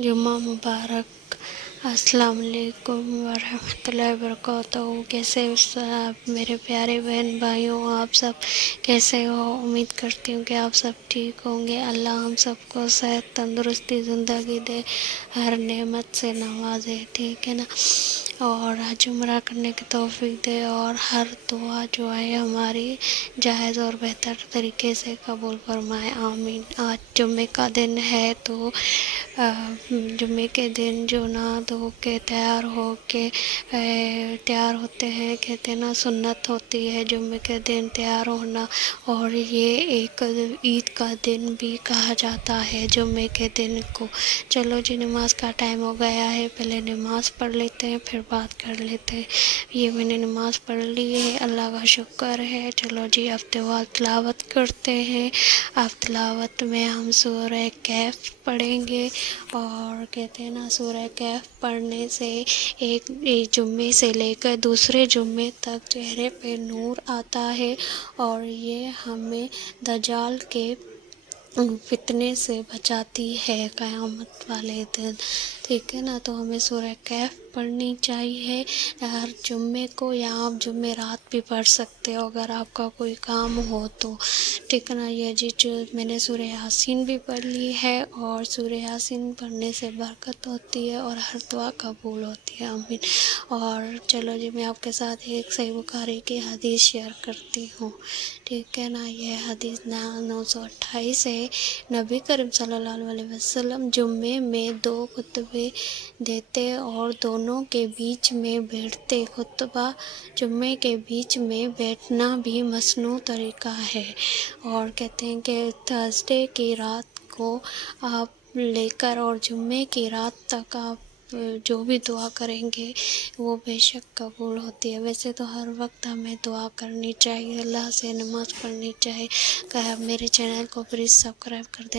जुम्मा मुबारक। अस्सलाम वालेकुम वरहमतुल्लाहि वबरकातुहू। कैसे हो सब मेरे प्यारे बहन भाइयों, आप सब कैसे हो? उम्मीद करती हूँ कि आप सब ठीक होंगे। अल्लाह हम सबको सेहत तंदुरुस्ती ज़िंदगी दे, हर नेमत से नवाजे, ठीक है ना। और हज उम्रा करने की तौफीक दे और हर दुआ जो है हमारी जायज़ और बेहतर तरीके से कबूल फरमाए, आमीन। आज जुम्मे का दिन है तो जुम्मे के दिन जो नहा धो के तैयार होते हैं, कहते हैं ना सुन्नत होती है जुम्मे के दिन तैयार होना। और ये एक ईद का दिन भी कहा जाता है जुम्मे के दिन को। चलो जी, नमाज का टाइम हो गया है, पहले नमाज पढ़ लेते हैं फिर बात कर लेते हैं। ये मैंने नमाज पढ़ ली है, अल्लाह का शुक्र है। चलो जी, अब तिलावत करते हैं। अब तिलावत में हम सूरह कहफ पढ़ेंगे। और कहते हैं ना सूरह कहफ पढ़ने से एक जुम्मे से लेकर दूसरे जुम्मे तक चेहरे पे नूर आता है और ये हमें दज्जाल के फितने से बचाती है क़यामत वाले दिन, ठीक है ना। तो हमें सूरह कहफ पढ़नी चाहिए हर जुम्मे को, या आप जुम्मे रात भी पढ़ सकते हो अगर आपका कोई काम हो तो, ठीक है ना। ये जी जो मैंने सूरह यासीन भी पढ़ ली है और सूरह यासीन पढ़ने से बरकत होती है और हर दुआ कबूल होती है, आमीन। और चलो जी, मैं आपके साथ एक सही बुखारी की हदीस शेयर करती हूँ, ठीक है ना। ये हदीस 928 है। नबी करीम सल्लल्लाहु अलैहि वसल्लम जुम्मे में 2 खुतबे देते और दोनों के बीच में बैठते। खुतबा जुम्मे के बीच में बैठना भी मसनू तरीका है। और कहते हैं कि थर्सडे की रात को आप लेकर और जुम्मे की रात तक आप जो भी दुआ करेंगे वो बेशक कबूल होती है। वैसे तो हर वक्त हमें दुआ करनी चाहिए, अल्लाह से नमाज़ पढ़नी चाहिए। मेरे चैनल को प्लीज़ सब्सक्राइब कर देना।